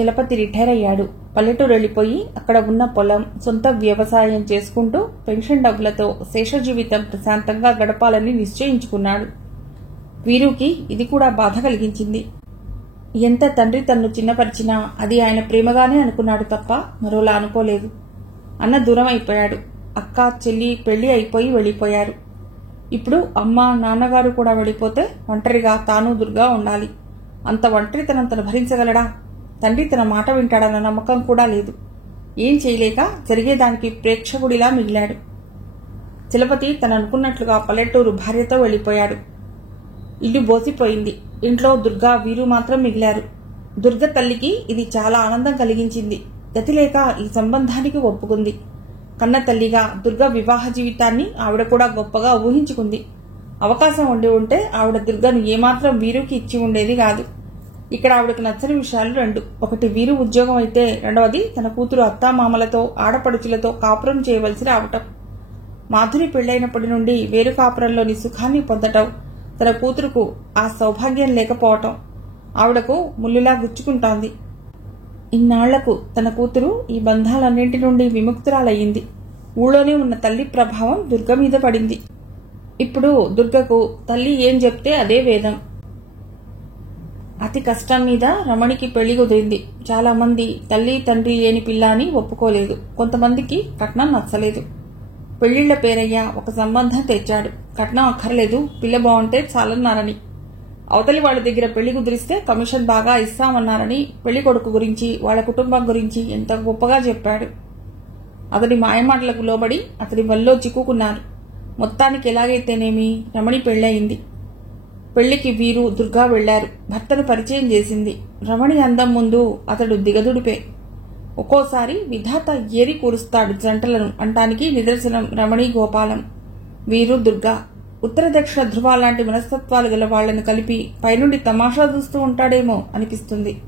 Chalapathi retire అయ్యాడు. పల్లెటూరు వెళ్లిపోయి అక్కడ ఉన్న పొలం, సొంత వ్యవసాయం చేసుకుంటూ పెన్షన్ డబ్బులతో శేష జీవితం ప్రశాంతంగా గడపాలని నిశ్చయించుకున్నాడు. వీరుకి ఇది కూడా బాధ కలిగించింది. ఎంత తండ్రి తన్ను చిన్నపరిచినా అది ఆయన ప్రేమగానే అనుకున్నాడు తప్ప మరోలా అనుకోలేదు. అన్న దూరం అయిపోయాడు. అక్క చెల్లి పెళ్లి అయిపోయి వెళ్లిపోయారు. ఇప్పుడు అమ్మ నాన్నగారు కూడా వెళ్లిపోతే ఒంటరిగా తాను దుర్గా ఉండాలి. అంత ఒంటరితనం తను భరించగలడా? తండ్రి తన మాట వింటాడన్న నమ్మకం కూడా లేదు. ఏం చేయలేక జరిగేదానికి ప్రేక్షకుడిలా మిగిలాడు. చలపతి తను అనుకున్నట్లుగా పల్లెటూరు భార్యతో వెళ్లిపోయాడు. ఇల్లు బోసిపోయింది. ఇంట్లో దుర్గా వీరు మాత్రం మిగిలారు. దుర్గ తల్లికి ఇది చాలా ఆనందం కలిగించింది. గతిలేక ఈ సంబంధానికి ఒప్పుకుంది. కన్న తల్లిగా దుర్గ వివాహ జీవితాన్ని ఆవిడ కూడా గొప్పగా ఊహించుకుంది. అవకాశం ఉండి ఉంటే ఆవిడ దుర్గను ఏమాత్రం వీరుకి ఇచ్చి ఉండేది కాదు. ఇక్కడ ఆవిడకు నచ్చని విషయాలు రెండు. ఒకటి వీరు ఉద్యోగం అయితే, రెండవది తన కూతురు అత్తామామలతో ఆడపడుచులతో కాపురం చేయవలసి రావటం. మాధురి పెళ్లైనప్పటి నుండి వేరు కాపురంలోని సుఖాన్ని పొందటం, తన కూతురుకు ఆ సౌభాగ్యం లేకపోవటం ఆవిడకు ముల్లులా గుచ్చుకుంటోంది. ఇన్నాళ్లకు తన కూతురు ఈ బంధాలన్నింటి నుండి విముక్తురాలయ్యింది. ఊళ్ళోనే ఉన్న తల్లి ప్రభావం దుర్గ మీద పడింది. ఇప్పుడు దుర్గకు తల్లి ఏం చెప్తే అదే వేదం. అతి కష్టం మీద రమణికి పెళ్లి కుదిరింది. చాలా మంది తల్లి తండ్రి లేని పిల్ల అని ఒప్పుకోలేదు. కొంతమందికి కట్నం నచ్చలేదు. పెళ్లిళ్ల పేరయ్య ఒక సంబంధం తెచ్చాడు. కట్నం అక్కర్లేదు, పిల్ల బాగుంటే చాలన్నారని. అవతలి వాళ్ళ దగ్గర పెళ్లి కుదిరిస్తే కమిషన్ బాగా ఇస్తామన్నారని పెళ్లి కొడుకు గురించి వాళ్ళ కుటుంబం గురించి ఎంత గొప్పగా చెప్పాడు. అతడి మాయమాటలకు లోబడి అతడి వల్లో చిక్కుకున్నారు. మొత్తానికి ఎలాగైతేనేమి రమణి పెళ్లయింది. పెళ్లికి వీరు దుర్గా వెళ్లారు. భర్తను పరిచయం చేసింది. రమణి అందం ముందు అతడు దిగదుడిపే. ఒక్కోసారి విధాత ఏరి కూరుస్తాడు జంటలను అంటానికి నిదర్శనం రమణి గోపాలం. వీరు దుర్గా. ఉత్తర దక్షిణ ధృవాలాంటి మనస్తత్వాలు గల వాళ్లను కలిపి పైనుండి తమాషా చూస్తూ ఉంటాడేమో అనిపిస్తుంది.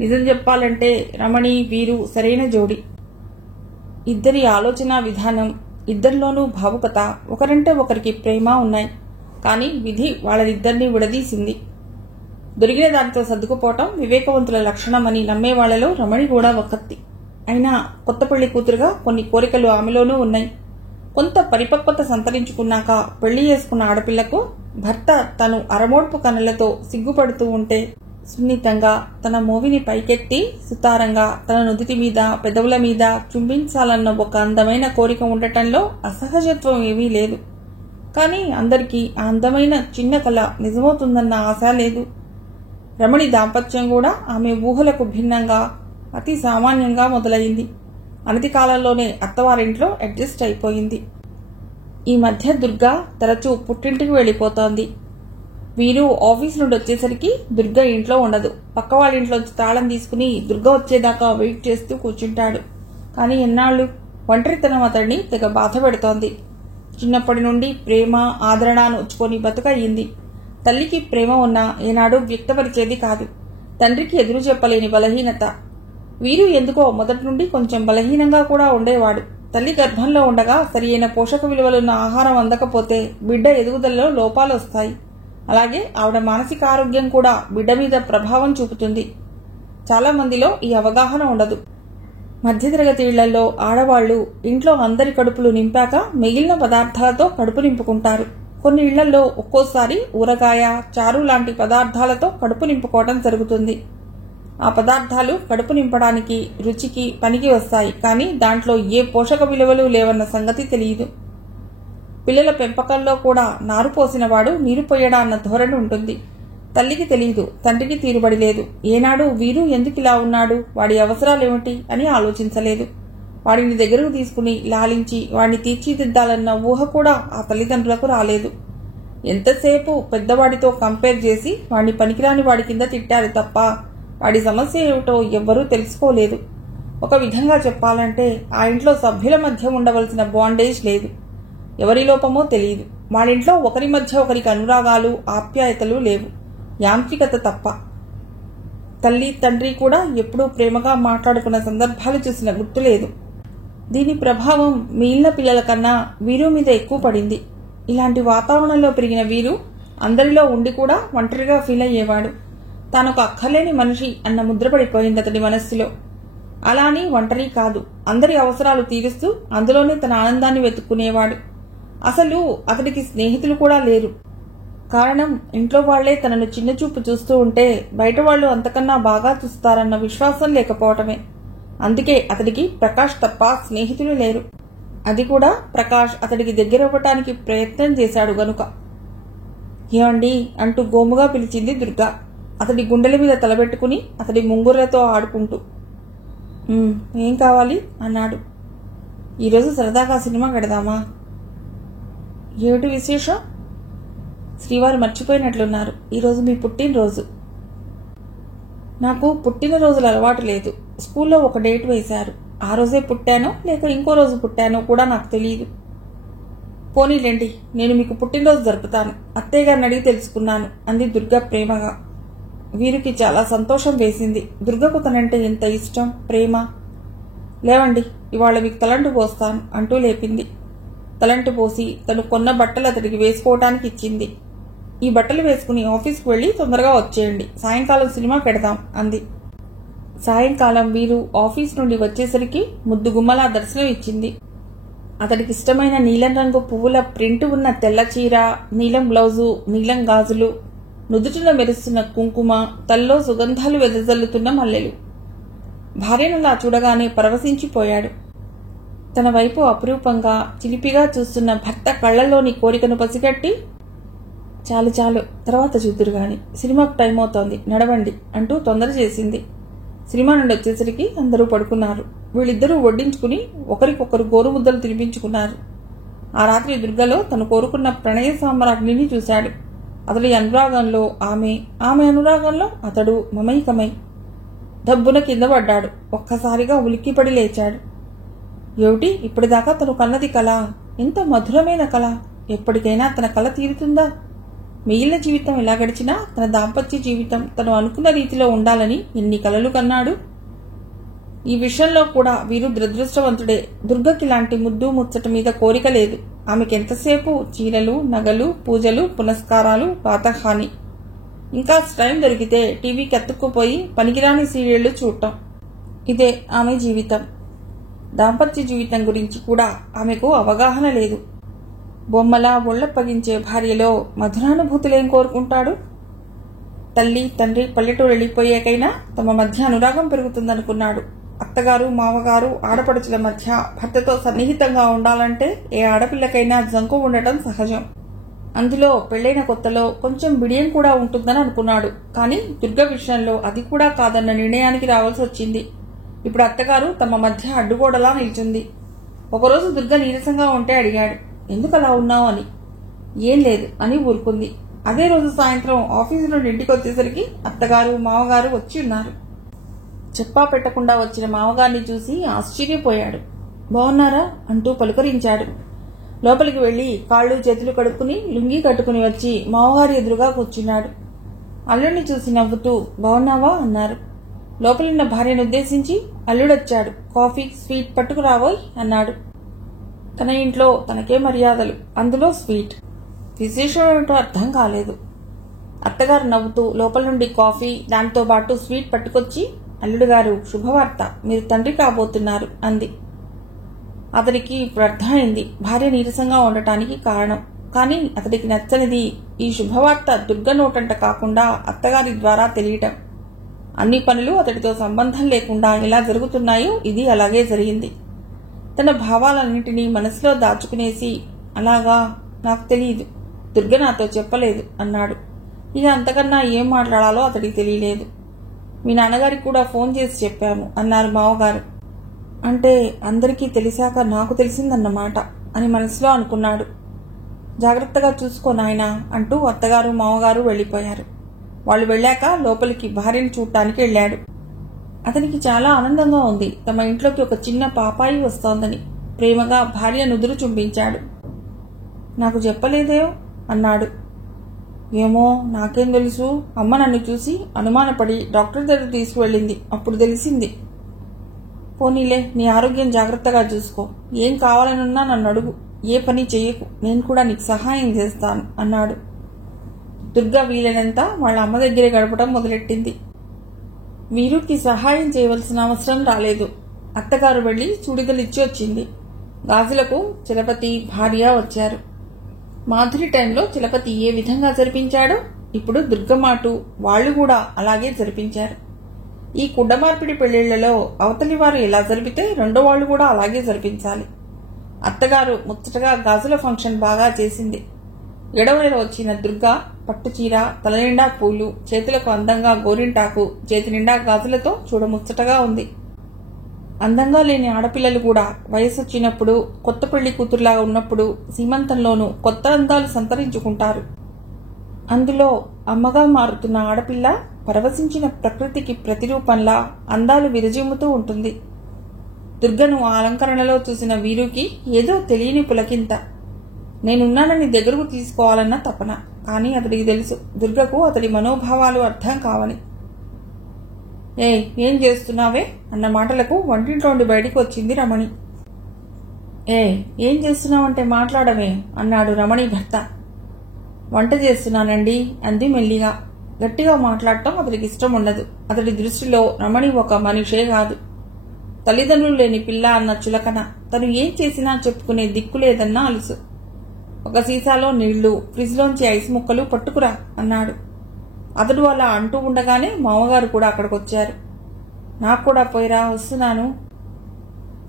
నిజం చెప్పాలంటే రమణి వీరు సరైన జోడి. ఇద్దరి ఆలోచన విధానం, ఇద్దరిలోనూ భావుకత, ఒకరంటే ఒకరికి ప్రేమ ఉన్నాయి. కానీ విధి వాళ్ళనిద్దరినీ విడదీసింది. దొరికిన దానితో సర్దుకుపోవటం వివేకవంతుల లక్షణమని నమ్మేవాళ్లలో రమణి కూడా ఒక్కత్తి. అయినా కొత్త పెళ్లి కూతురుగా కొన్ని కోరికలు ఆమెలోనూ ఉన్నాయి. కొంత పరిపక్వత సంతరించుకున్నాక పెళ్లి చేసుకున్న ఆడపిల్లకు భర్త తను అరమోడ్పు కన్నులతో సిగ్గుపడుతూ ఉంటే సున్నితంగా తన మోవిని పైకెత్తి సుతారంగా తన నుదిటి మీద పెదవుల మీద చుంబించాలన్న ఒక అందమైన కోరిక ఉండటంలో అసహజత్వం ఏమీ లేదు. కానీ అందరికీ ఆ అందమైన చిన్న కళ నిజమవుతుందన్న ఆశ లేదు. రమణి దాంపత్యం కూడా ఆమె ఊహలకు భిన్నంగా అతి సామాన్యంగా మొదలైంది. అనతి కాలంలోనే అత్తవారింట్లో అడ్జస్ట్ అయిపోయింది. ఈ మధ్య దుర్గా తరచూ పుట్టింటికి వెళ్లిపోతోంది. వీరు ఆఫీస్ నుండి వచ్చేసరికి దుర్గా ఇంట్లో ఉండదు. పక్కవాడింట్లోంచి తాళం తీసుకుని దుర్గా వచ్చేదాకా వెయిట్ చేస్తూ కూర్చుంటాడు. కానీ ఎన్నాళ్లు ఒంటరితనం అతడిని తెగ బాధ పెడుతోంది. చిన్నప్పటి నుండి ప్రేమ ఆదరణ నొచ్చుకొని బతుకయ్యింది. తల్లికి ప్రేమ ఉన్నా ఏనాడు వ్యక్తపరిచేది కాదు. తండ్రికి ఎదురు చెప్పలేని బలహీనత. వీరు ఎందుకో మొదటి నుండి కొంచెం బలహీనంగా కూడా ఉండేవాడు. తల్లి గర్భంలో ఉండగా సరియైన పోషక విలువలున్న ఆహారం అందకపోతే బిడ్డ ఎదుగుదలలో లోపాలు వస్తాయి. అలాగే ఆవిడ మానసిక ఆరోగ్యం కూడా బిడ్డ మీద ప్రభావం చూపుతుంది. చాలా మందిలో ఈ అవగాహన ఉండదు. మధ్యతరగతి ఇళ్లలో ఆడవాళ్లు ఇంట్లో అందరి కడుపులు నింపాక మిగిలిన పదార్థాలతో కడుపు నింపుకుంటారు. కొన్ని ఇళ్లలో ఒక్కోసారి ఊరగాయ, చారు లాంటి పదార్థాలతో కడుపు నింపుకోవడం జరుగుతుంది. ఆ పదార్థాలు కడుపు నింపడానికి, రుచికి పనికి వస్తాయి. కానీ దాంట్లో ఏ పోషక విలువలు లేవన్న సంగతి తెలియదు. పిల్లల పెంపకంలో కూడా నారు పోసినవాడు నీరు పొయ్యడా అన్న ధోరణి ఉంటుంది. తల్లికి తెలియదు, తండ్రికి తీరుబడి లేదు. ఏనాడు వీరు ఎందుకిలా ఉన్నాడు, వాడి అవసరాలేమిటి అని ఆలోచించలేదు. వాడిని దగ్గరకు తీసుకుని లాలించి వాడిని తీర్చిదిద్దాలన్న ఊహ కూడా ఆ తల్లిదండ్రులకు రాలేదు. ఎంతసేపు పెద్దవాడితో కంపేర్ చేసి వాడిని పనికిరాని వాడి కింద తిట్టారు తప్ప వాడి సమస్య ఏమిటో ఎవ్వరూ తెలుసుకోలేదు. ఒక విధంగా చెప్పాలంటే ఆ ఇంట్లో సభ్యుల మధ్య ఉండవలసిన బాండేజ్ లేదు. ఎవరి లోపమో తెలియదు. వాడింట్లో ఒకరి మధ్య ఒకరికి అనురాగాలు, ఆప్యాయతలు లేవు. యాంత్రికత తప్ప. తల్లి తండ్రి కూడా ఎప్పుడూ ప్రేమగా మాట్లాడుకున్న సందర్భాలు చూసిన గుర్తులేదు. దీని ప్రభావం మిగిలిన పిల్లల కన్నా వీరు మీద ఎక్కువ పడింది. ఇలాంటి వాతావరణంలో పెరిగిన వీరు అందరిలో ఉండి కూడా ఒంటరిగా ఫీల్ అయ్యేవాడు. తానొక అక్కర్లేని మనిషి అన్న ముద్రపడిపోయింది అతడి మనస్సులో. అలా అని ఒంటరి కాదు, అందరి అవసరాలు తీరుస్తూ అందులోనే తన ఆనందాన్ని వెతుక్కునేవాడు. అసలు అతడికి స్నేహితులు కూడా లేరు. కారణం, ఇంట్లో వాళ్లే తనను చిన్నచూపు చూస్తూ ఉంటే బయట వాళ్లు అంతకన్నా బాగా చూస్తారన్న విశ్వాసం లేకపోవటమే. అందుకే అతడికి ప్రకాష్ తప్ప స్నేహితులు లేరు. అది కూడా ప్రకాష్ అతడికి దగ్గరవ్వటానికి ప్రయత్నం చేశాడు గనుక. ఏమండి అంటూ గోముగా పిలిచింది దుర్గా, అతడి గుండెల మీద తలబెట్టుకుని అతడి ముంగుర్లతో ఆడుకుంటూ. ఏం కావాలి అన్నాడు. ఈరోజు సరదాగా సినిమా కడదామా? ఏమిటి విశేషం? శ్రీవారు మర్చిపోయినట్లున్నారు, ఈరోజు మీ పుట్టినరోజు. నాకు పుట్టినరోజుల అలవాటు లేదు. స్కూల్లో ఒక డేట్ వేశారు. ఆ రోజే పుట్టానో లేక ఇంకో రోజు పుట్టానో కూడా నాకు తెలియదు. పోనీలేండి, నేను మీకు పుట్టినరోజు జరుపుతాను, అత్తయ్య గారిని అడిగి తెలుసుకున్నాను అంది దుర్గా ప్రేమగా. వీరికి చాలా సంతోషం వేసింది. దుర్గకు తనంటే ఎంత ఇష్టం, ప్రేమ. లేవండి, ఇవాళ మీకు తలంటు పోస్తాను అంటూ లేపింది. తలంటు పోసి తను కొన్న బట్టలు అతడికి వేసుకోవటానికి ఇచ్చింది. ఈ బట్టలు వేసుకుని ఆఫీస్కి వెళ్లి తొందరగా వచ్చేయండి, సాయంకాలం సినిమా పెడదాం అంది. సాయంకాలం వీరు ఆఫీస్ నుండి వచ్చేసరికి ముద్దు గుమ్మలా దర్శనం ఇచ్చింది. అతడికి ఇష్టమైన నీలం రంగు పువ్వుల ప్రింట్ ఉన్న తెల్ల చీర, నీలం బ్లౌజు, నీలం గాజులు, నుదుటిలో మెరుస్తున్న కుంకుమ, తల్లో సుగంధాలు వెదజల్లుతున్న మల్లెలు. భార్యనులా చూడగానే పరవశించిపోయాడు. తన వైపు అపురూపంగా చిలిపిగా చూస్తున్న భర్త కళ్లలోని కోరికను పసిగట్టి, చాలు చాలు, తర్వాత చూద్దురు గాని, సినిమాకు టైం అవుతోంది, నడవండి అంటూ తొందర చేసింది. సినిమా నుండి వచ్చేసరికి అందరూ పడుకున్నారు. వీళ్ళిద్దరూ వడ్డించుకుని ఒకరికొకరు గోరుముద్దలు తినిపించుకున్నారు. ఆ రాత్రి దుర్గలో తను కోరుకున్న ప్రణయ సామ్రాజ్ఞిని చూశాడు. అతడి అనురాగంలో ఆమె, ఆమె అనురాగంలో అతడు మమైకమై డబ్బున కింద పడ్డాడు. ఒక్కసారిగా ఉలిక్కిపడి లేచాడు. ఏమిటి, ఇప్పటిదాకా తను కన్నది కళ? ఎంత మధురమైన కళ! ఎప్పటికైనా తన కళ తీరుతుందా? మిగిలిన జీవితం ఎలా గడిచినా తన దాంపత్య జీవితం తను అనుకున్న రీతిలో ఉండాలని ఎన్ని కలలు కన్నాడు. ఈ విషయంలో కూడా వీరు దురదృష్టవంతుడే. దుర్గకి లాంటి ముద్దు ముచ్చట మీద కోరిక లేదు. ఆమెకెంతసేపు చీరలు, నగలు, పూజలు, పునస్కారాలు, ప్రాతహాని. ఇంకా టైం దొరికితే టీవీకి అతుక్కుపోయి పనికిరాని సీరియళ్లు చూడటం. ఇదే ఆమె జీవితం. దాంపత్య జీవితం గురించి కూడా ఆమెకు అవగాహన లేదు. బొమ్మలా ఒళ్లప్పగించే భార్యలో మధురానుభూతులేం కోరుకుంటాడు? తల్లి తండ్రి పల్లెటూరు వెళ్ళిపోయాకైనా తమ మధ్య అనురాగం పెరుగుతుందనుకున్నాడు. అత్తగారు, మామగారు, ఆడపడుచుల మధ్య భర్తతో సన్నిహితంగా ఉండాలంటే ఏ ఆడపిల్లకైనా జంకు ఉండటం సహజం. అందులో పెళ్లైన కొత్తలో కొంచెం బిడియం కూడా ఉంటుందని అనుకున్నాడు. కానీ దుర్గ విషయంలో అది కూడా కాదన్న నిర్ణయానికి రావాల్సి వచ్చింది. ఇప్పుడు అత్తగారు తమ మధ్య అడ్డుగోడలా నిల్చుంది. ఒకరోజు దుర్గ నీరసంగా ఉంటే అడిగాడు, ఎందుకలా ఉన్నావు అని. ఏం లేదు అని ఊరుకుంది. అదే రోజు సాయంత్రం ఆఫీసు నుండి ఇంటికి వచ్చేసరికి అత్తగారు, మామగారు వచ్చి ఉన్నారు. చెప్పా పెట్టకుండా వచ్చిన మామగారిని చూసి ఆశ్చర్యపోయాడు. బాగున్నారా అంటూ పలుకరించాడు. లోపలికి వెళ్లి కాళ్ళు చేతులు కడుక్కుని లుంగీ కట్టుకుని వచ్చి మామగారి ఎదురుగా కూర్చున్నాడు. అల్లుడిని చూసి నవ్వుతూ బాగున్నావా అన్నారు. లోపలున్న భార్యను ఉద్దేశించి, అల్లుడొచ్చాడు, కాఫీ స్వీట్ పట్టుకురావోయ్ అన్నాడు. తన ఇంట్లో తనకే మర్యాదలు, అందులో స్వీట్. విశేషం ఏమిటో అర్థం కాలేదు. అత్తగారు నవ్వుతూ లోపల నుండి కాఫీ, దాంతో పాటు స్వీట్ పట్టుకొచ్చి, అల్లుడు గారు, శుభవార్త, మీరు తండ్రి కాబోతున్నారు అంది. అతడికి ఇప్పుడు అర్థమైంది భార్య నీరసంగా ఉండటానికి కారణం. కానీ అతడికి నచ్చనిది ఈ శుభవార్త దుర్గ నోటంట కాకుండా అత్తగారి ద్వారా తెలియటం. అన్ని పనులు అతడితో సంబంధం లేకుండా ఎలా జరుగుతున్నాయో ఇది అలాగే జరిగింది. తన భావాలన్నింటినీ మనసులో దాచుకునేసి, అలాగా, నాకు తెలియదు, దుర్గ నాతో చెప్పలేదు అన్నాడు. ఇక అంతకన్నా ఏం మాట్లాడాలో అతడికి తెలియలేదు. మీ నాన్నగారికి కూడా ఫోన్ చేసి చెప్పాను అన్నారు మామగారు. అంటే అందరికీ తెలిసాక నాకు తెలిసిందన్నమాట అని మనసులో అనుకున్నాడు. జాగ్రత్తగా చూసుకో నాయనా అంటూ అత్తగారు, మామగారు వెళ్లిపోయారు. వాళ్ళు వెళ్ళాక లోపలికి భార్యను చూడటానికి వెళ్లాడు. అతనికి చాలా ఆనందంగా ఉంది. తమ ఇంట్లోకి ఒక చిన్న పాపాయి వస్తోందని ప్రేమగా భార్య నుదురు చుంబించాడు. నాకు చెప్పలేదే అన్నాడు. ఏమో, నాకేం తెలుసు, అమ్మ నన్ను చూసి అనుమానపడి డాక్టర్ దగ్గర తీసుకువెళ్ళింది, అప్పుడు తెలిసింది. పోనీలే, నీ ఆరోగ్యం జాగ్రత్తగా చూసుకో, ఏం కావాలనున్నా నన్ను అడుగు, ఏ పని చెయ్యకు, నేను కూడా నీకు సహాయం చేస్తాను అన్నాడు. దుర్గా వీలైనంత వాళ్ళ అమ్మ దగ్గరే గడపడం మొదలెట్టింది. వీరుకి సహాయం చేయవలసిన అవసరం రాలేదు. అత్తగారు వెళ్లి చూడిదలిచ్చి వచ్చింది. గాజులకు చలపతి, భార్య వచ్చారు. మాధురి టైంలో చలపతి ఏ విధంగా జరిపించాడో ఇప్పుడు దుర్గమాటు వాళ్లు కూడా అలాగే జరిపించారు. ఈ కుడ్డమార్పిడి పెళ్లిళ్లలో అవతలి వారు ఎలా జరిపితే రెండో వాళ్లు కూడా అలాగే జరిపించాలి. అత్తగారు ముచ్చటగా గాజుల ఫంక్షన్ బాగా చేసింది. ఎడవెడ వచ్చిన దుర్గా పట్టుచీర, తలనిండా పూలు, చేతులకు అందంగా గోరింటాకు, చేతి నిండా గాజులతో చూడముచ్చటగా ఉంది. అందంగా లేని ఆడపిల్లలు కూడా వయసొచ్చినప్పుడు, కొత్త పెళ్లి కూతురులాగా ఉన్నప్పుడు సీమంతంలోనూ కొత్త అందాలు సంతరించుకుంటారు. అందులో అమ్మగా మారుతున్న ఆడపిల్ల పరవశించిన ప్రకృతికి ప్రతిరూపంలా అందాలు విరజిమ్ముతూ ఉంటుంది. దుర్గను ఆ అలంకరణలో చూసిన వీరుకి ఏదో తెలియని పులకింత. నేనున్నానని దగ్గరకు తీసుకోవాలన్న తపన. కానీ అతడికి తెలుసు దుర్గకు అతడి మనోభావాలు అర్థం కావని. ఏం చేస్తున్నావే అన్న మాటలకు వంటింట్లోండి బయటికి వచ్చింది రమణి. ఏం చేస్తున్నావంటే మాట్లాడవే అన్నాడు రమణి భర్త. వంట చేస్తున్నానండి అంది మెల్లిగా. గట్టిగా మాట్లాడటం అతడికి ఇష్టం ఉండదు. అతడి దృష్టిలో రమణి ఒక మనిషే కాదు, తల్లిదండ్రులు లేని పిల్ల అన్న చులకన. తను ఏం చేసినా చెప్పుకునే దిక్కులేదన్న అలుసు. ఒక సీసాలో నీళ్లు, ఫ్రిడ్జ్లోంచి ఐస్ ముక్కలు పట్టుకురా అన్నాడు. అతడు అలా అంటూ ఉండగానే మామగారు కూడా అక్కడికొచ్చారు. నాకు కూడా పోయిరా, వస్తున్నాను.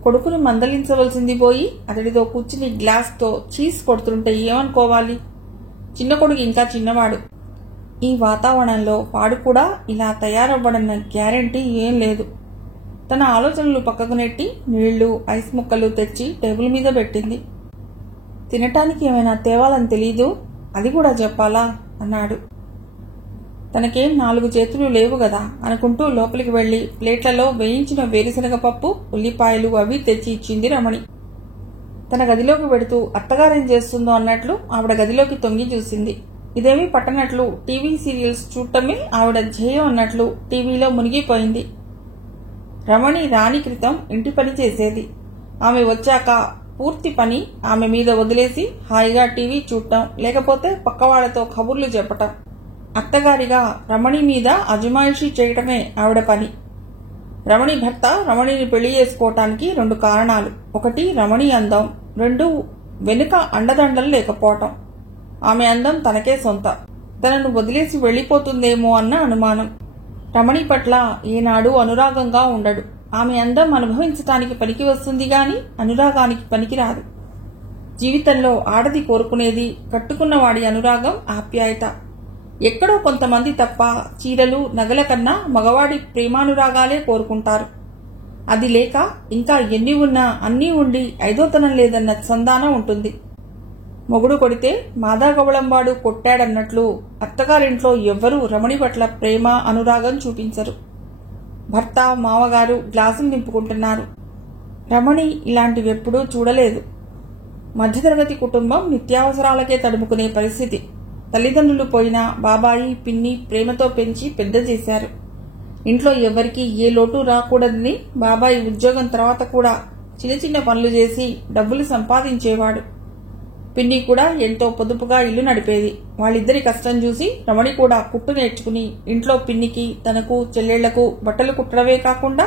కొడుకును మందలించవలసింది పోయి అతడితో కూర్చుని గ్లాస్తో చీజ్ కొడుతుంటే ఏమనుకోవాలి? చిన్న కొడుకు ఇంకా చిన్నవాడు. ఈ వాతావరణంలో వాడు కూడా ఇలా తయారవ్వడన్న గ్యారెంటీ ఏం లేదు. తన ఆలోచనలు పక్కకు నెట్టి నీళ్లు, ఐస్ ముక్కలు తెచ్చి టేబుల్ మీద పెట్టింది. తినటానికి ఏమైనా తేవాలని తెలీదు, అది కూడా చెప్పాలా అన్నాడు. తనకేం 4 చేతులు లేవు గదా అనుకుంటూ లోపలికి వెళ్లి ప్లేట్లలో వేయించిన వేరుశనగ పప్పు, ఉల్లిపాయలు అవి తెచ్చి ఇచ్చింది రమణి. తన గదిలోకి వెడుతూ అత్తగారేం చేస్తుందో అన్నట్లు ఆవిడ గదిలోకి తొంగి చూసింది. ఇదేమీ పట్టనట్లు టీవీ సీరియల్స్ చూడటమే ఆవిడ ధ్యేయం అన్నట్లు టీవీలో మునిగిపోయింది. రమణి రాణి క్రితం ఇంటి పని చేసేది. ఆమె వచ్చాక పూర్తి పని ఆమె మీద వదిలేసి హాయిగా టీవీ చూడటం, లేకపోతే పక్కవాళ్లతో కబుర్లు చెప్పటం. అత్తగారిగా రమణి మీద అజమాయిషీ చేయటమే ఆవిడ పని. రమణి భర్త రమణిని పెళ్లి చేసుకోవటానికి 2 కారణాలు. 1 రమణి అందం, 2 వెనుక అండదండలు లేకపోవటం. ఆమె అందం తనకే సొంత. తనను వదిలేసి వెళ్లిపోతుందేమో అన్న అనుమానం. రమణి పట్ల ఏనాడు అనురాగంగా ఉండడు. ఆమె అందం అనుభవించటానికి పనికి వస్తుంది గాని అనురాగానికి పనికిరాదు. జీవితంలో ఆడది కోరుకునేది కట్టుకున్నవాడి అనురాగం, ఆప్యాయత. ఎక్కడో కొంతమంది తప్ప చీరలు, నగల కన్నా మగవాడి ప్రేమానురాగాలే కోరుకుంటారు. అది లేక ఇంకా ఎన్ని ఉన్నా అన్నీ ఉండి ఐదోతనం లేదన్న సంధానం ఉంటుంది. మొగుడు కొడితే మాదాగవళంవాడు కొట్టాడన్నట్లు అత్తగారింట్లో ఎవ్వరూ రమణి పట్ల ప్రేమ, అనురాగం చూపించరు. భర్త, మామగారు గ్లాసులు నింపుకుంటున్నారు. రమణి ఇలాంటివెప్పుడూ చూడలేదు. మధ్యతరగతి కుటుంబం నిత్యావసరాలకే తడుముకునే పరిస్థితి. తల్లిదండ్రులు పోయినా బాబాయి, పిన్ని ప్రేమతో పెంచి పెద్ద చేశారు. ఇంట్లో ఎవరికీ ఏ లోటు రాకూడదని బాబాయి ఉద్యోగం తర్వాత కూడా చిన్న చిన్న పనులు చేసి డబ్బులు సంపాదించేవాడు. పిన్ని కూడా ఎంతో పొదుపుగా ఇల్లు నడిపేది. వాళ్ళిద్దరి కష్టం చూసి రమణి కూడా కుట్టు నేర్చుకుని ఇంట్లో పిన్నికి, తనకు, చెల్లెళ్లకు బట్టలు కుట్టడమే కాకుండా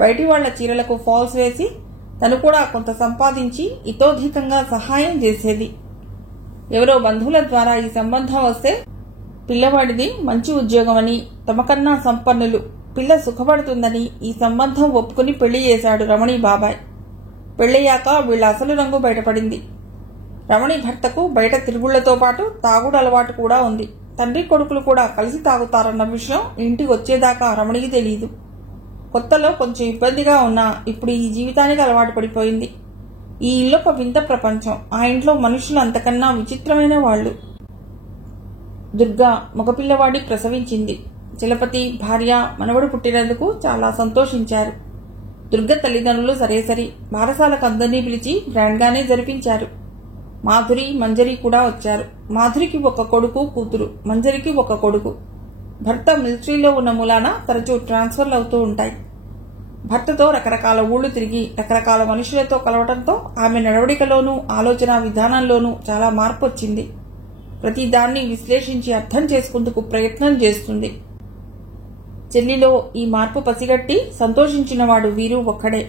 బయటి వాళ్ల చీరలకు ఫాల్స్ వేసి తను కూడా కొంత సంపాదించి ఇతోధికంగా సహాయం చేసేది. ఎవరో బంధువుల ద్వారా ఈ సంబంధం వస్తే పిల్లవాడిది మంచి ఉద్యోగమని, తమకన్నా సంపన్నులు, పిల్ల సుఖపడుతుందని ఈ సంబంధం ఒప్పుకుని పెళ్లి చేశాడు రమణి బాబాయ్. పెళ్లయ్యాక వీళ్ల అసలు రంగు బయటపడింది. రమణి భర్తకు బయట తిరుగుళ్లతో పాటు తాగుడు అలవాటు కూడా ఉంది. తండ్రి కొడుకులు కూడా కలిసి తాగుతారన్న విషయం ఇంటికి వచ్చేదాకా రమణికి తెలియదు. కొత్తలో కొంచెం ఇబ్బందిగా ఉన్నా ఇప్పుడు ఈ జీవితానికి అలవాటు పడిపోయింది. ఈ ఇల్లొక వింత ప్రపంచం. ఆ ఇంట్లో మనుషులు అంతకన్నా విచిత్రమైన వాళ్లు. దుర్గా మగపిల్లవాడి ప్రసవించింది. చలపతి భార్య మనవడు పుట్టినందుకు చాలా సంతోషించారు. దుర్గ తల్లిదండ్రులు సరేసరి బారసాలకు అందరినీ పిలిచి గ్రాండ్గానే జరిపించారు. మాధురి, మంజరి కూడా వచ్చారు. మాధురికి 1 కొడుకు, కూతురు. మంజరికి 1 కొడుకు. భర్త మిలిటరీలో ఉన్న మూలాన తరచూ ట్రాన్స్ఫర్లు అవుతూ ఉంటాయి. భర్తతో రకరకాల ఊళ్లు తిరిగి రకరకాల మనుషులతో కలవడంతో ఆమె నడవడికలోనూ ఆలోచన విధానంలోనూ చాలా మార్పు వచ్చింది. ప్రతిదాన్ని విశ్లేషించి అర్థం చేసుకుందుకు ప్రయత్నం చేస్తుంది. చెల్లిలో ఈ మార్పు పసిగట్టి సంతోషించినవాడు వీరు ఒక్కడే.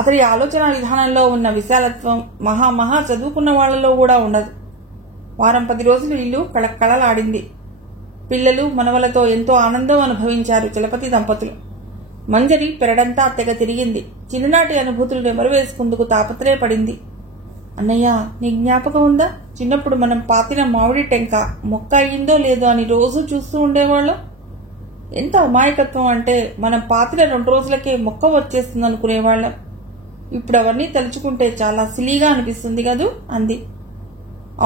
అతడి ఆలోచన విధానంలో ఉన్న విశాలత్వం మహా చదువుకున్న వాళ్లలో కూడా ఉండదు. వారం 10 రోజులు ఇల్లు కళకళలాడింది. పిల్లలు మనవలతో ఎంతో ఆనందం అనుభవించారు చలపతి దంపతులు. మంజరి పెరడంతా తెగ తిరిగింది. చిన్ననాటి అనుభూతులు నెమరు వేసుకుందుకు తాపత్రయపడింది. అన్నయ్య, నీ జ్ఞాపకం ఉందా? చిన్నప్పుడు మనం పాతిన మామిడి టెంక మొక్క అయ్యిందో లేదో అని రోజూ చూస్తూ ఉండేవాళ్ళం. ఎంత అమాయకత్వం అంటే మనం పాతిన 2 రోజులకే మొక్క వచ్చేస్తుంది అనుకునేవాళ్ళం. ఇప్పుడు అవన్నీ తలుచుకుంటే చాలా సిలీగా అనిపిస్తుంది కదూ అంది.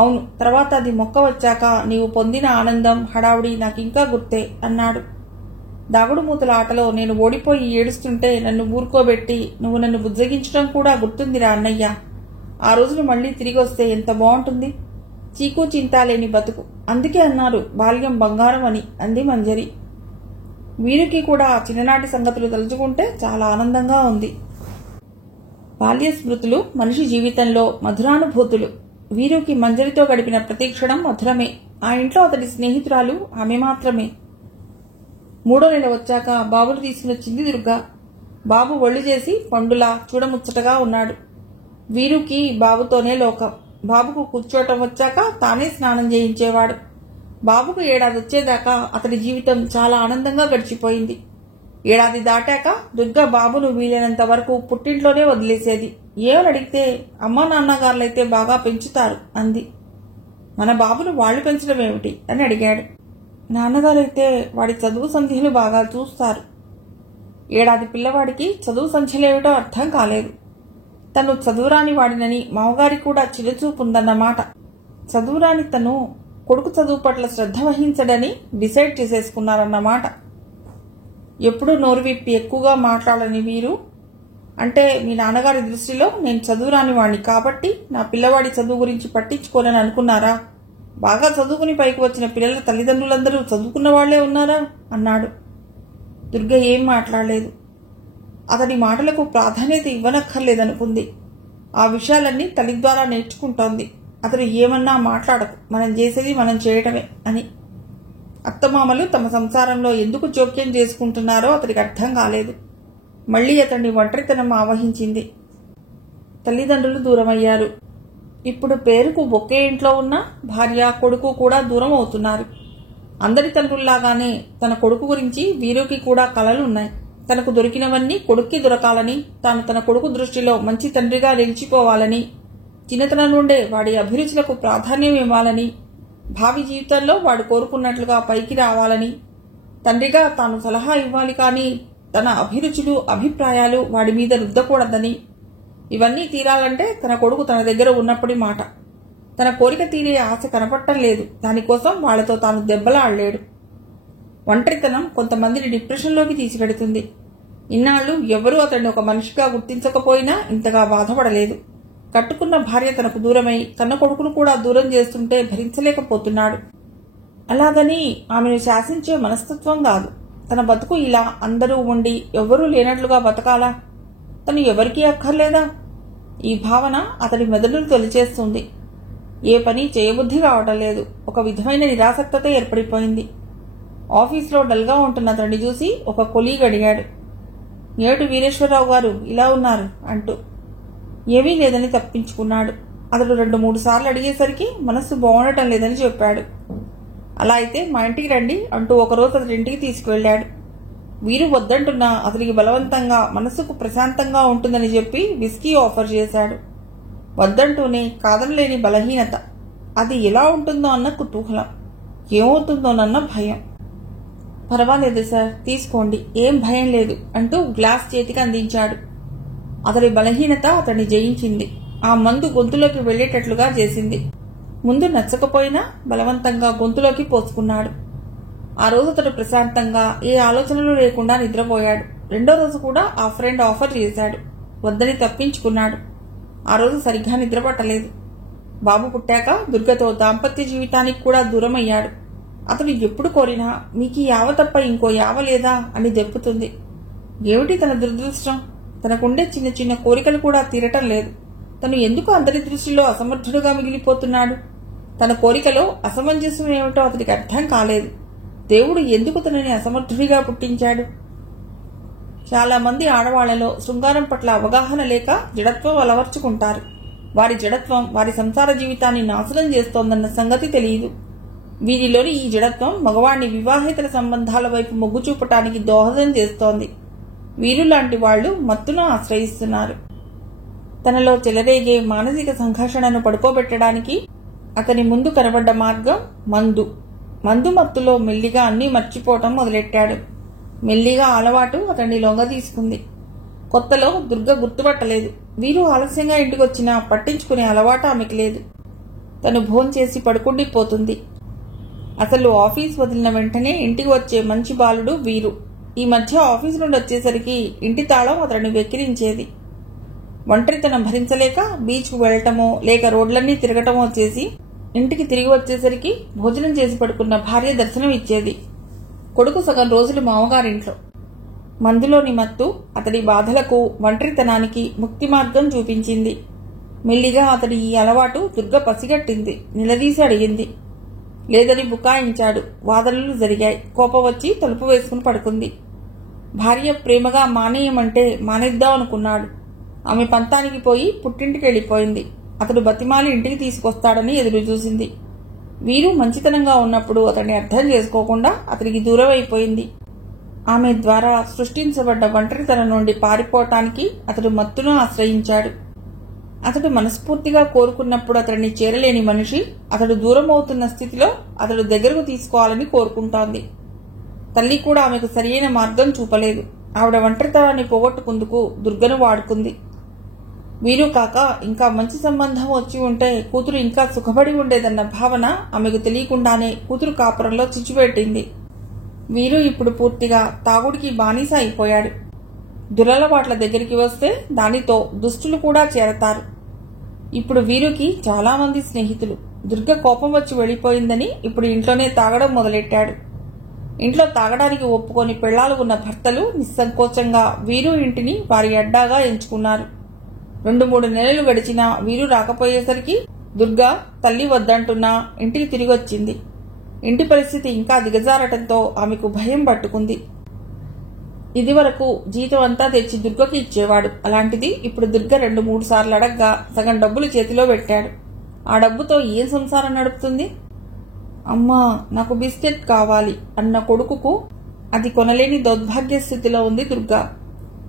అవును, తర్వాత అది మొక్క వచ్చాక నీవు పొందిన ఆనందం హడావుడి నాకింకా గుర్తే అన్నాడు. దాగుడు మూతల ఆటలో నేను ఓడిపోయి ఏడుస్తుంటే నన్ను ఊరుకోబెట్టి నువ్వు నన్ను బుజ్జగించడం కూడా గుర్తుందిరా అన్నయ్య. ఆ రోజులు మళ్లీ తిరిగి వస్తే ఎంత బాగుంటుంది. చీకు చింతా లేని బతుకు. అందుకే అన్నారు బాల్యం బంగారం అని అంది మంజరి. వీరికి కూడా చిన్ననాటి సంగతులు తలుచుకుంటే చాలా ఆనందంగా ఉంది. బాల్య స్మృతులు మనిషి జీవితంలో మధురానుభూతులు. వీరుకి మంజరితో గడిపిన ప్రతి క్షణం మధురమే. ఆ ఇంట్లో అతడి స్నేహితురాలు ఆమె మాత్రమే. 3వ నెల వచ్చాక బాబును తీసుకునొచ్చింది దుర్గా. బాబు ఒళ్ళు చేసి పండులా చూడముచ్చటగా ఉన్నాడు. వీరుకి బాబుతోనే లోకం. బాబుకు కూర్చోటం వచ్చాక తానే స్నానం చేయించేవాడు. బాబుకు 1 ఏడాది వచ్చేదాకా అతడి జీవితం చాలా ఆనందంగా గడిచిపోయింది. 1 ఏడాది దాటాక దుర్గా బాబును వీలైనంత వరకు పుట్టింట్లోనే వదిలేసేది. ఏమని అడిగితే అమ్మా నాన్నగారులైతే బాగా పెంచుతారు అంది. మన బాబును వాళ్లు పెంచడం ఏమిటి అని అడిగాడు. నాన్నగారైతే వాడి చదువు సంధ్యలు బాగా చూస్తారు. 1 ఏడాది పిల్లవాడికి చదువు సంధ్యలేమిటో అర్థం కాలేదు. తను చదువురాని వాడినని మామగారి కూడా చిరుచూపుందన్నమాట. చదువురాని తను కొడుకు చదువు పట్ల శ్రద్ధ వహించడని డిసైడ్ చేసేసుకున్నారన్నమాట. ఎప్పుడూ నోరు విప్పి ఎక్కువగా మాట్లాడని వీరు అంటే మీ నాన్నగారి దృష్టిలో నేను చదువురాని వాణ్ణి కాబట్టి నా పిల్లవాడి చదువు గురించి పట్టించుకోనని అనుకున్నారా? బాగా చదువుకుని పైకి వచ్చిన పిల్లల తల్లిదండ్రులందరూ చదువుకున్న వాళ్లే ఉన్నారా అన్నాడు. దుర్గ ఏం మాట్లాడలేదు. అతడి మాటలకు ప్రాధాన్యత ఇవ్వనక్కర్లేదనుకుంది. ఆ విషయాలన్నీ తల్లి ద్వారా నేర్చుకుంటోంది. అతడు ఏమన్నా మాట్లాడకు, మనం చేసేది మనం చేయటమే అని. అత్తమామలు తమ సంసారంలో ఎందుకు జోక్యం చేసుకుంటున్నారో అతడికి అర్థం కాలేదు. మళ్లీ అతన్ని ఒంటరితనం ఆవహించింది. తల్లిదండ్రులు దూరమయ్యారు. ఇప్పుడు పేరుకు ఒకే ఇంట్లో ఉన్న భార్య కొడుకు కూడా దూరం అవుతున్నారు. అందరి తండ్రుల్లాగానే తన కొడుకు గురించి వీరుకి కూడా కలలున్నాయి. తనకు దొరికినవన్నీ కొడుక్కి దొరకాలని, తాను తన కొడుకు దృష్టిలో మంచి తండ్రిగా నిలిచిపోవాలని, చిన్నతనం నుండే వాడి అభిరుచులకు ప్రాధాన్యం ఇవ్వాలని, భావి జీవితంలో వాడు కోరుకున్నట్లుగా పైకి రావాలని, తండ్రిగా తాను సలహా ఇవ్వాలి కానీ తన అభిరుచులు అభిప్రాయాలు వాడి మీద రుద్దకూడదని, ఇవన్నీ తీరాలంటే తన కొడుకు తన దగ్గర ఉన్నప్పటి మాట. తన కోరిక తీరే ఆశ కనపడటం లేదు. దానికోసం వాళ్లతో తాను దెబ్బలాడలేడు. ఒంటరితనం కొంతమందిని డిప్రెషన్లోకి తీసుకెడుతుంది. ఇన్నాళ్లు ఎవరూ అతన్ని ఒక మనిషిగా గుర్తించకపోయినా ఇంతగా బాధపడలేదు. కట్టుకున్న భార్య తనకు దూరమై కన్న కొడుకును కూడా దూరం చేస్తుంటే భరించలేకపోతున్నాడు. అలాగని ఆమెను శాసించే మనస్తత్వం కాదు. తన బతుకు ఇలా అందరూ ఉండి ఎవ్వరూ లేనట్లుగా బతకాలా? తను ఎవరికీ అక్కర్లేదా? ఈ భావన అతడి మెదడును తొలిచేస్తుంది. ఏ పని చేయబుద్ధి కావటం లేదు. ఒక విధమైన నిరాసక్తత ఏర్పడిపోయింది. ఆఫీసులో డల్గా ఉంటున్న అతన్ని చూసి ఒక కొలీగ్ అడిగాడు, ఏమిటి వీరేశ్వరరావు గారు ఇలా ఉన్నారు అంటూ. ఏమీ లేదని తప్పించుకున్నాడు. అతడు 2-3 సార్లు అడిగేసరికి మనస్సు బాగుండటం లేదని చెప్పాడు. అలా అయితే మా ఇంటికి రండి అంటూ ఒకరోజు అతడి ఇంటికి తీసుకువెళ్లాడు. వీరు వద్దంటున్నా అతనికి బలవంతంగా మనస్సుకు ప్రశాంతంగా ఉంటుందని చెప్పి విస్కీ ఆఫర్ చేశాడు. వద్దంటూనే కాదనలేని బలహీనత. అది ఎలా ఉంటుందో అన్న కుతూహలం, ఏమవుతుందోనన్న భయం. పర్వాలేదు సార్, తీసుకోండి, ఏం భయం లేదు అంటూ గ్లాస్ చేతికి అందించాడు. అతడి బలహీనత అతన్ని జయించింది. ఆ మందు గొంతులోకి వెళ్లేటట్లుగా చేసింది. ముందు నచ్చకపోయినా బలవంతంగా గొంతులోకి పోసుకున్నాడు. ఆ రోజు అతడు ప్రశాంతంగా ఏ ఆలోచనలు లేకుండా నిద్రపోయాడు. 2వ రోజు కూడా ఆ ఫ్రెండ్ ఆఫర్ చేశాడు. వద్దని తప్పించుకున్నాడు. ఆ రోజు సరిగ్గా నిద్రపట్టలేదు. బాబు పుట్టాక దుర్గతో దాంపత్య జీవితానికి కూడా దూరమయ్యాడు. అతడు ఎప్పుడు కోరినా మీకు యావ తప్ప ఇంకో యావ లేదా అని దెప్పుతుంది. ఏమిటి తన దురదృష్టం? తనకుండే చిన్న చిన్న కోరికలు కూడా తీరటం లేదు. తను ఎందుకు అందరి దృష్టిలో అసమర్థుడుగా మిగిలిపోతున్నాడు? తన కోరికలో అసమంజసం ఏమిటో అతడికి అర్థం కాలేదు. దేవుడు ఎందుకు తనని అసమర్థుడిగా పుట్టించాడు? చాలా మంది ఆడవాళ్లలో శృంగారం పట్ల అవగాహన లేక జడత్వం అలవర్చుకుంటారు. వారి జడత్వం వారి సంసార జీవితాన్ని నాశనం చేస్తోందన్న సంగతి తెలియదు. వీరిలోని ఈ జడత్వం మగవాణ్ణి వివాహేతర సంబంధాల వైపు మొగ్గు చూపటానికి దోహదం చేస్తోంది. వీరు లాంటి వాళ్లు మత్తును ఆశ్రయిస్తున్నారు. తనలో చెలరేగే మానసిక సంఘర్షణను పడుకోబెట్టడానికి అతని ముందు కనబడ్డ మార్గం మందు. మందు మత్తులో మెల్లిగా అన్నీ మర్చిపోవటం మొదలెట్టాడు. మెల్లిగా అలవాటు అతన్ని లొంగ తీసుకుంది. కొత్తలో దుర్గ గుర్తుపట్టలేదు. వీరు ఆలస్యంగా ఇంటికొచ్చినా పట్టించుకునే అలవాటు ఆమెకి లేదు. తను భోంచేసి పడుకుండిపోతుంది. అసలు ఆఫీస్ వదిలిన వెంటనే ఇంటికి వచ్చే మంచి బాలుడు వీరు. ఈ మధ్య ఆఫీస్ నుండి వచ్చేసరికి ఇంటి తాళం అతడిని వెక్కిరించేది. ఒంటరితనం భరించలేక బీచ్కు వెళ్లటమో లేక రోడ్లన్నీ తిరగటమో చేసి ఇంటికి తిరిగి వచ్చేసరికి భోజనం చేసి పడుకున్న భార్య దర్శనం ఇచ్చేది. కొడుకు సగం రోజులు మామగారింట్లో. మందులోని మత్తు అతడి బాధలకు ఒంటరితనానికి ముక్తి మార్గం చూపించింది. మెల్లిగా అతడి ఈ అలవాటు దుర్గ పసిగట్టింది. నిలదీసి అడిగింది. లేదని బుకాయించాడు. వాదనలు జరిగాయి. కోపం వచ్చి తలుపు వేసుకుని పడుకుంది. భార్య ప్రేమగా మానేయమంటే మానేద్దాం అనుకున్నాడు. ఆమె పంతానికి పోయి పుట్టింటికి వెళ్లిపోయింది. అతడు బతిమాలి ఇంటికి తీసుకొస్తాడని ఎదురు చూసింది. వీరు మంచితనంగా ఉన్నప్పుడు అతన్ని అర్థం చేసుకోకుండా అతనికి దూరం అయిపోయింది. ఆమె ద్వారా సృష్టించబడ్డ ఒంటరితనం నుండి పారిపోవటానికి అతడు మత్తును ఆశ్రయించాడు. అతడు మనస్ఫూర్తిగా కోరుకున్నప్పుడు అతడిని చేరలేని మనిషి అతడు దూరం అవుతున్న స్థితిలో అతడు దగ్గరకు తీసుకోవాలని కోరుకుంటోంది. తల్లి కూడా ఆమెకు సరియైన మార్గం చూపలేదు. ఆవిడ ఒంటరితనాన్ని పోగొట్టుకుందుకు దుర్గను వాడుకుంది. వీరు కాక ఇంకా మంచి సంబంధం వచ్చి ఉంటే కూతురు ఇంకా సుఖపడి ఉండేదన్న భావన ఆమెకు తెలియకుండానే కూతురు కాపురంలో చిచ్చుపెట్టింది. వీరు ఇప్పుడు పూర్తిగా తాగుడికి బానిస అయిపోయాడు. దురలవాట్ల దగ్గరికి వస్తే దానితో దుష్టులు కూడా చేరతారు. ఇప్పుడు వీరుకి చాలా మంది స్నేహితులు. దుర్గ కోపం వచ్చి వెళ్లిపోయిందని ఇప్పుడు ఇంట్లోనే తాగడం మొదలెట్టాడు. ఇంట్లో తాగడానికి ఒప్పుకొని పెళ్లాలు ఉన్న భర్తలు నిస్సంకోచంగా వీరు ఇంటిని వారి అడ్డాగా ఎంచుకున్నారు. 2-3 నెలలు గడిచినా వీరు రాకపోయేసరికి దుర్గ తల్లి వద్దంటున్నా ఇంటికి తిరిగొచ్చింది. ఇంటి పరిస్థితి ఇంకా దిగజారటంతో ఆమెకు భయం పట్టుకుంది. ఇదివరకు జీతం అంతా తెచ్చి దుర్గకి ఇచ్చేవాడు. అలాంటిది ఇప్పుడు దుర్గ 2-3 సార్లు అడగ్గా సగం డబ్బులు చేతిలో పెట్టాడు. ఆ డబ్బుతో ఏం సంసారం నడుపుతుంది? అమ్మా, నాకు బిస్కెట్ కావాలి అన్న కొడుకుకు అది కొనలేని దౌర్భాగ్య స్థితిలో ఉంది దుర్గ.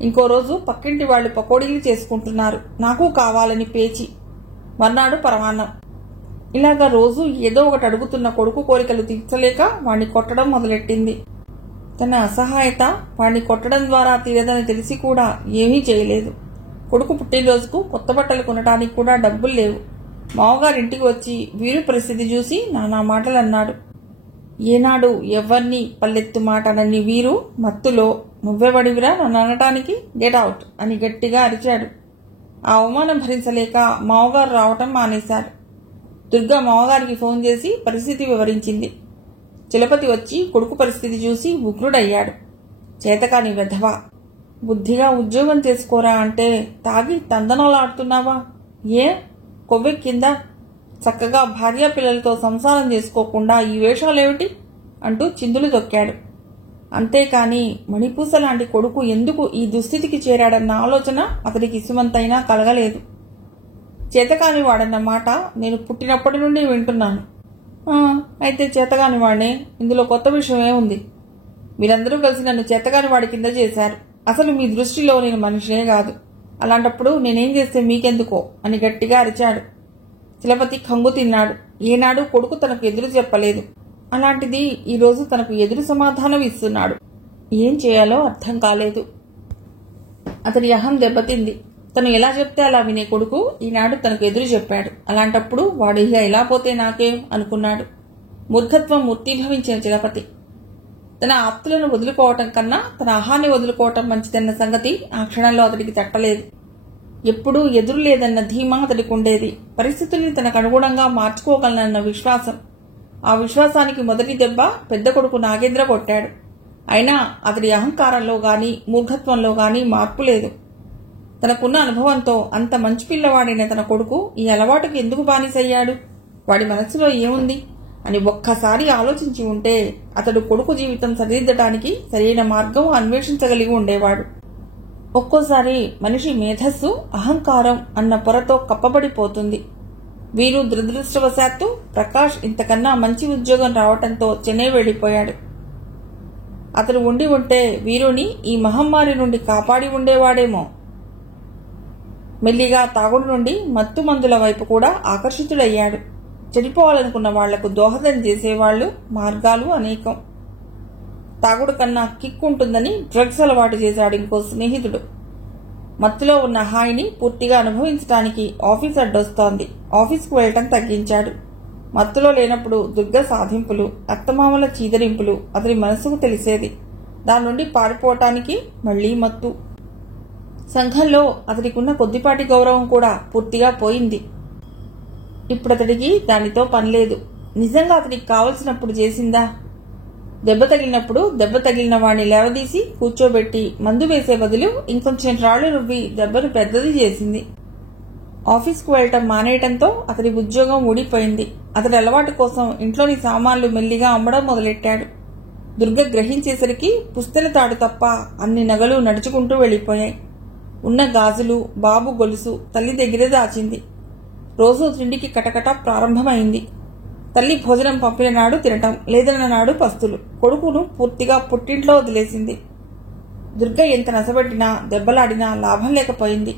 ఇంకో రోజు పక్కింటి వాళ్లు పకోడీలు చేసుకుంటున్నారు. నాకు కావాలని పేచి. మర్నాడు పరమాన్నం. ఇలాగా రోజు ఏదో ఒకటి అడుగుతున్న కొడుకు కోరికలు తీర్చలేక వాణ్ణి కొట్టడం మొదలెట్టింది. తన అసహాయత వాణ్ణి కొట్టడం ద్వారా తీరదని తెలిసి కూడా ఏమీ చేయలేదు. కొడుకు పుట్టినరోజుకు కొత్త బట్టలు కొనడానికి కూడా డబ్బులు లేవు. మామగారింటికి వచ్చి వీరు పరిస్థితి చూసి నానా మాటలు అన్నాడు. ఏనాడు ఎవరిని పల్లెత్తు మాట అనని వీరు మత్తులో నువ్వెవడివిరా నన్ను అనటానికి, గెట్ అవుట్ అని గట్టిగా అరిచాడు. ఆ అవమానం భరించలేక మామగారు రావటం మానేశారు. దుర్గ మామగారికి ఫోన్ చేసి పరిస్థితి వివరించింది. చలపతి వచ్చి కొడుకు పరిస్థితి చూసి ఉగ్రుడయ్యాడు. చేతకాని వెధవ, బుద్ధిగా ఉద్యోగం చేసుకోరా అంటే తాగి తందనలాడుతున్నావా? ఏ కొవ్వెక్కిందా? చక్కగా భార్యా పిల్లలతో సంసారం చేసుకోకుండా ఈ వేషాలేమిటి అంటూ చిందులు తొక్కాడు. అంతేకాని మణిపూస లాంటి కొడుకు ఎందుకు ఈ దుస్థితికి చేరాడన్న ఆలోచన అతడికి ఇసుమంతైనా కలగలేదు. చేతకాని వాడన్న మాట నేను పుట్టినప్పటి నుండి వింటున్నాను. అయితే చేతగాని వాడినే, ఇందులో కొత్త విషయం ఏముంది? మీరందరూ కలిసి నన్ను చేతగాని వాడి కింద చేశారు. అసలు మీ దృష్టిలో నేను మనిషినే కాదు. అలాంటప్పుడు నేనేం చేస్తే మీకెందుకో అని గట్టిగా అరిచాడు. చలపతి కంగు తిన్నాడు. ఏనాడు కొడుకు తనకు ఎదురు చెప్పలేదు. అలాంటిది ఈరోజు తనకు ఎదురు సమాధానం ఇస్తున్నాడు. ఏం చేయాలో అర్థం కాలేదు. అతడి అహం దెబ్బతింది. తను ఎలా చెప్తే అలా వినే కొడుకు ఈనాడు తనకు ఎదురు చెప్పాడు. అలాంటప్పుడు వాడు ఇక ఎలా పోతే నాకేం అనుకున్నాడు. మూర్ఖత్వం మూర్తీభవించిన చలపతి తన ఆప్తులను వదులుకోవటం కన్నా తన అహాన్ని వదులుకోవటం మంచిదన్న సంగతి ఆ క్షణంలో అతడికి తట్టలేదు. ఎప్పుడూ ఎదురు లేదన్న ధీమా అతడికి ఉండేది. పరిస్థితుల్ని తనకు అనుగుణంగా మార్చుకోగలనన్న విశ్వాసం. ఆ విశ్వాసానికి మొదటి దెబ్బ పెద్ద కొడుకు నాగేంద్ర కొట్టాడు. అయినా అతడి అహంకారంలో గాని మూర్ఖత్వంలో గాని మార్పు లేదు. తనకున్న అనుభవంతో అంత మంచి పిల్లవాడైన తన కొడుకు ఈ అలవాటుకి ఎందుకు బానిసయ్యాడు? వాడి మనసులో ఏముంది అని ఒక్కసారి ఆలోచించి ఉంటే అతడు కొడుకు జీవితం సరిదిద్దడానికి సరైన మార్గం అన్వేషించగలిగి ఉండేవాడు. ఒక్కోసారి మనిషి మేధస్సు అహంకారం అన్న పొరతో కప్పబడిపోతుంది. వీరు దురదృష్టవశాత్తు ప్రకాష్ ఇంతకన్నా మంచి ఉద్యోగం రావటంతో చెన్నై వెళ్లిపోయాడు. అతడు ఉండి ఉంటే వీరుని ఈ మహమ్మారి నుండి కాపాడి ఉండేవాడేమో. మెల్లిగా తాగుడు నుండి మత్తు మందుల వైపు కూడా ఆకర్షితుడయ్యాడు. చెడిపోవాలనుకున్న వాళ్లకు దోహదం చేసేవాళ్లు మార్గాలు అనేకం. తాగుడు కన్నా కిక్ ఉంటుందని డ్రగ్స్ అలవాటు చేశాడు ఇంకో స్నేహితుడు. మత్తులో ఉన్న హాయిని పూర్తిగా అనుభవించడానికి ఆఫీస్ అడ్డొస్తోంది. ఆఫీస్కు వెళ్లటం తగ్గించాడు. మత్తులో లేనప్పుడు దుర్గ సాధింపులు, అత్తమామల చీదరింపులు అతని మనసుకు తెలిసేది. దాని నుండి పారిపోవటానికి మళ్లీ మత్తు. సంఘంలో అతడికున్న కొద్దిపాటి గౌరవం కూడా పూర్తిగా పోయింది. ఇప్పుడతడికి దానితో పనిలేదు. నిజంగా అతడికి కావలసినప్పుడు చేసిందా? దెబ్బ తగిలినప్పుడు దెబ్బ తగిలిన వాడిని లేవదీసి కూర్చోబెట్టి మందు వేసే బదులు ఇంకొంచెం రాళ్లు రువ్వి దెబ్బను పెద్దది చేసింది. ఆఫీస్కు వెళ్లటం మానేయటంతో అతడి ఉద్యోగం ఊడిపోయింది. అతడి అలవాటు కోసం ఇంట్లోని సామాన్లు మెల్లిగా అమ్మడం మొదలెట్టాడు. దుర్గ గ్రహించేసరికి పుస్తెల తాడు తప్ప అన్ని నగలు నడుచుకుంటూ వెళ్లిపోయాయి. ఉన్న గాజులు, బాబు గొలుసు తల్లి దగ్గరే దాచింది. రోజూ తిండికి కటకట ప్రారంభమైంది. తల్లి భోజనం పంపిన నాడు తినటం, లేదన్న నాడు పస్తులు. కొడుకును పూర్తిగా పుట్టింట్లో వదిలేసింది. దుర్గ ఎంత నసబెట్టినా దెబ్బలాడినా లాభం లేకపోయింది.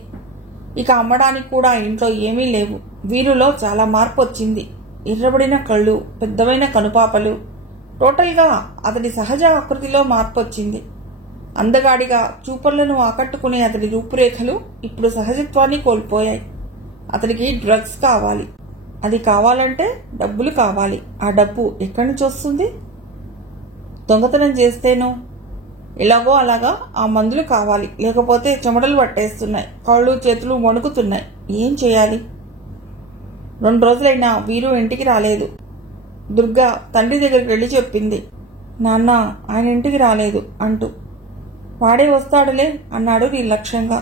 ఇక అమ్మడానికి కూడా ఇంట్లో ఏమీ లేవు. వీరులో చాలా మార్పు వచ్చింది. ఎర్రబడిన కళ్ళు, పెద్దవైన కనుపాపలు, టోటల్గా అతడి సహజ ఆకృతిలో మార్పు వచ్చింది. అందగాడిగా చూపర్లను ఆకట్టుకునే అతడి రూపురేఖలు ఇప్పుడు సహజత్వాన్ని కోల్పోయాయి. అతడికి డ్రగ్స్ కావాలి. అది కావాలంటే డబ్బులు కావాలి. ఆ డబ్బు ఎక్కడి నుంచి వస్తుంది? దొంగతనం చేస్తేనో ఎలాగో అలాగా ఆ మందులు కావాలి. లేకపోతే చెమటలు పట్టేస్తున్నాయి, కాళ్ళు చేతులు వణుకుతున్నాయి. ఏం చేయాలి? 2 రోజులైనా వీరు ఇంటికి రాలేదు. దుర్గా తండ్రి దగ్గరికి వెళ్లి చెప్పింది, నాన్న ఆయన ఇంటికి రాలేదు అంటూ. వాడే వస్తాడులే అన్నాడు నిర్లక్ష్యంగా.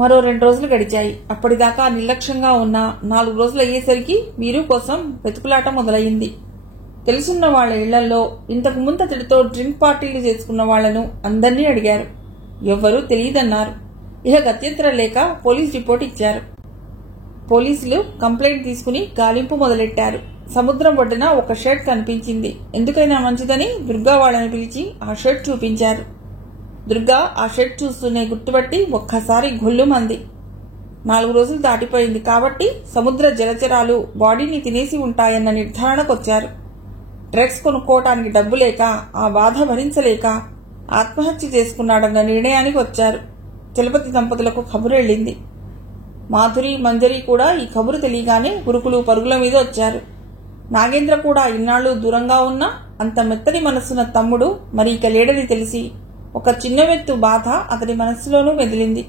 మరో 2 రోజులు గడిచాయి. అప్పటిదాకా నిర్లక్ష్యంగా ఉన్న 4 రోజులు అయ్యేసరికి వీరు కోసం వెతుకులాట మొదలయ్యింది. తెలుసున్న వాళ్ల ఇళ్లలో ఇంతకు ముందు అతడితో డ్రింక్ పార్టీలు చేసుకున్న వాళ్లను అందర్నీ అడిగారు. ఎవ్వరూ తెలియదన్నారు. ఇక గత్యంతరం లేక పోలీస్ రిపోర్ట్ ఇచ్చారు. పోలీసులు కంప్లైంట్ తీసుకుని గాలింపు మొదలెట్టారు. సముద్రం ఒడ్డున ఒక షర్ట్ కనిపించింది. ఎందుకైనా మంచిదని దుర్గా వాళ్ళని పిలిచి ఆ షర్ట్ చూపించారు. దుర్గా ఆ షర్ట్ చూస్తూనే గుర్తుపట్టి ఒక్కసారి గొల్లుమంది. 4 రోజులు దాటిపోయింది కాబట్టి సముద్ర జలచరాలు బాడీని తినేసి ఉంటాయన్న నిర్ధారణకొచ్చారు. డ్రగ్స్ కొనుక్కోవటానికి డబ్బు లేక, ఆ బాధ భరించలేక ఆత్మహత్య చేసుకున్నాడన్న నిర్ణయానికి వచ్చారు. చలపతి దంపతులకు కబురెళ్లింది. మాధురి, మంజరి కూడా ఈ కబురు తెలియగానే ఉరుకులు పరుగుల మీద వచ్చారు. నాగేంద్ర కూడా ఇన్నాళ్లు దూరంగా ఉన్నా అంత మెత్తని మనస్సున్న తమ్ముడు మరి ఇక లేడని తెలిసి ఒక చిన్న వెత్తు బాధ అతడి మనస్సులోనూ మెదిలింది.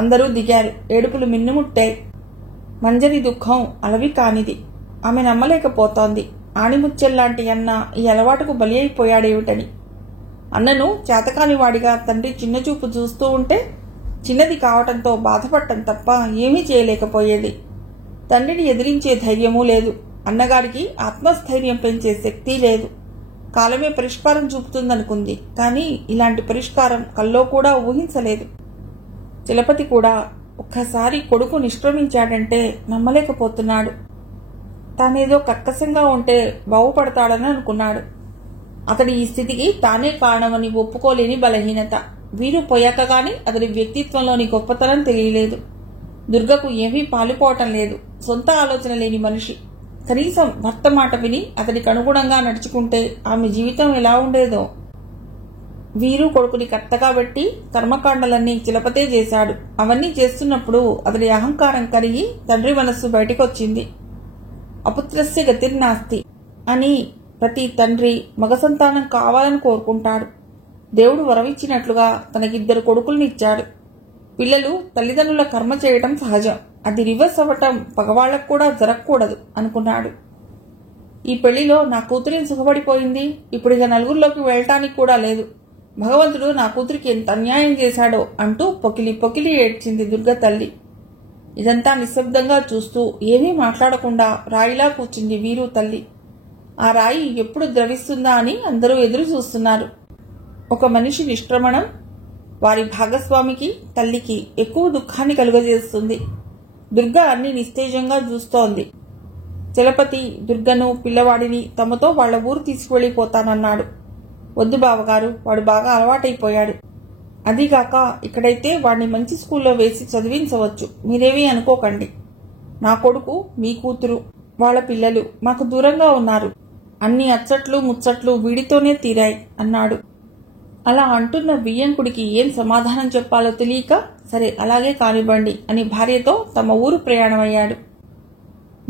అందరూ దిగారు. ఏడుపులు మిన్నుముట్టాయి. మంజరి దుఃఖం అలవి కానిది. ఆమె నమ్మలేకపోతోంది. ఆణిముచ్చెల్లాంటి అన్న ఈ అలవాటుకు బలి అయిపోయాడేమిటని. అన్నను చేతకాని వాడిగా తండ్రి చిన్నచూపు చూస్తూ ఉంటే చిన్నది కావటంతో బాధపడటం తప్ప ఏమీ చేయలేకపోయేది. తండ్రిని ఎదిరించే ధైర్యమూ లేదు. అన్నగారికి ఆత్మస్థైర్యం పెంచే శక్తి లేదు. కాలమే పరిష్కారం చూపుతుందనుకుంది. కానీ ఇలాంటి పరిష్కారం కల్లో కూడా ఊహించలేదు. చలపతి కూడా ఒక్కసారి కొడుకు నిష్క్రమించాడంటే నమ్మలేకపోతున్నాడు. తానేదో కర్కశంగా ఉంటే బాగుపడతాడని అనుకున్నాడు. అతడి ఈ స్థితికి తానే కారణమని ఒప్పుకోలేని బలహీనత. వీరు పోయాక గాని అతడి వ్యక్తిత్వంలోని గొప్పతనం తెలియలేదు. దుర్గకు ఏమీ పాలుపోవటం లేదు. సొంత ఆలోచన లేని మనిషి. కనీసం భర్త మాట విని అతడికి అనుగుణంగా నడుచుకుంటే ఆమె జీవితం ఎలా ఉండేదో. వీరు కొడుకుని కర్తగా పెట్టి కర్మకాండలన్నీ చిలపతే చేశాడు. అవన్నీ చేస్తున్నప్పుడు అతడి అహంకారం కరిగి తండ్రి మనస్సు బయటకొచ్చింది. అపుత్రస్య గతిర్నాస్తి అని ప్రతి తండ్రి మగ సంతానం కావాలని కోరుకుంటాడు. దేవుడు వరమిచ్చినట్లుగా తనకిద్దరు కొడుకుల్ని ఇచ్చాడు. పిల్లలు తల్లిదండ్రుల కర్మ చేయటం సహజం. అది రివర్స్ అవ్వటం పగవాళ్లకు కూడా జరగకూడదు అనుకున్నాడు. ఈ పెళ్లిలో నా కూతురేం సుఖపడిపోయింది. ఇప్పుడు ఇక నలుగురిలోకి వెళ్ళటానికి కూడా లేదు. భగవంతుడు నా కూతురికి ఎంత అన్యాయం చేశాడో అంటూ పొకిలి పొకిలి ఏడ్చింది దుర్గ తల్లి. ఇదంతా నిశ్శబ్దంగా చూస్తూ ఏమీ మాట్లాడకుండా రాయిలా కూర్చుంది వీరు తల్లి. ఆ రాయి ఎప్పుడు ద్రవిస్తుందా అని అందరూ ఎదురు చూస్తున్నారు. ఒక మనిషి నిష్క్రమణం వారి భాగస్వామికి, తల్లికి ఎక్కువ దుఃఖాన్ని కలుగజేస్తుంది. దుర్గ అన్ని నిస్తేజంగా చూస్తోంది. చలపతి దుర్గను, పిల్లవాడిని తమతో వాళ్ల ఊరు తీసుకువెళ్లిపోతానన్నాడు. వద్దు బావగారు, వాడు బాగా అలవాటైపోయాడు. అదీగాక ఇక్కడైతే వాడిని మంచి స్కూల్లో వేసి చదివించవచ్చు. మీరేమీ అనుకోకండి. నా కొడుకు, మీ కూతురు, వాళ్ళ పిల్లలు మాకు దూరంగా ఉన్నారు. అన్ని అచ్చట్లు ముచ్చట్లు వీడితోనే తీరాయి అన్నాడు. అలా అంటున్న బియ్యంకుడికి ఏం సమాధానం చెప్పాలో తెలియక, సరే అలాగే కానివ్వండి అని భార్యతో తమ ఊరు ప్రయాణమయ్యాడు.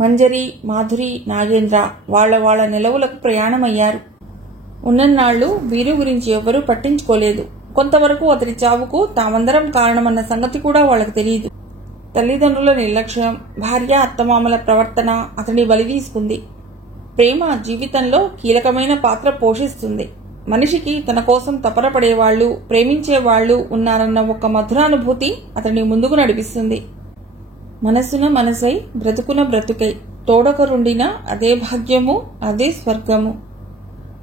మంజరి, మాధురి, నాగేంద్ర వాళ్ళ నిలవులకు ప్రయాణమయ్యారు. ఉన్నన్నాళ్లు వీరు గురించి ఎవ్వరూ పట్టించుకోలేదు. కొంతవరకు అతడి చావుకు తామందరం కారణమన్న సంగతి కూడా వాళ్లకు తెలియదు. తల్లిదండ్రుల నిర్లక్ష్యం, భార్య అత్తమామల ప్రవర్తన అతని బలి తీసుకుంది. ప్రేమ జీవితంలో కీలకమైన పాత్ర పోషిస్తుంది. మనిషికి తన కోసం తపనపడేవాళ్లు, ప్రేమించేవాళ్లు ఉన్నారన్న ఒక మధురానుభూతి అతన్ని ముందుకు నడిపిస్తుంది. మనసున మనసై, బ్రతుకున బ్రతుకై తోడొకరుండిన అదే భాగ్యము, అదే స్వర్గము.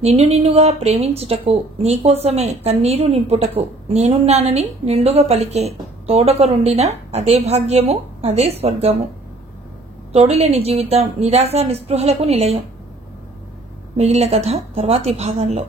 నిన్నుగా ప్రేమించుటకు, నీకోసమే కన్నీరు నింపుటకు నేనున్నానని నిండుగా పలికే తోడొకరుండిన అదే భాగ్యము, అదే స్వర్గము. తోడులేని జీవితం నిరాశ నిస్పృహలకు నిలయం. మిగిలిన కథ తర్వాతి భాగంలో.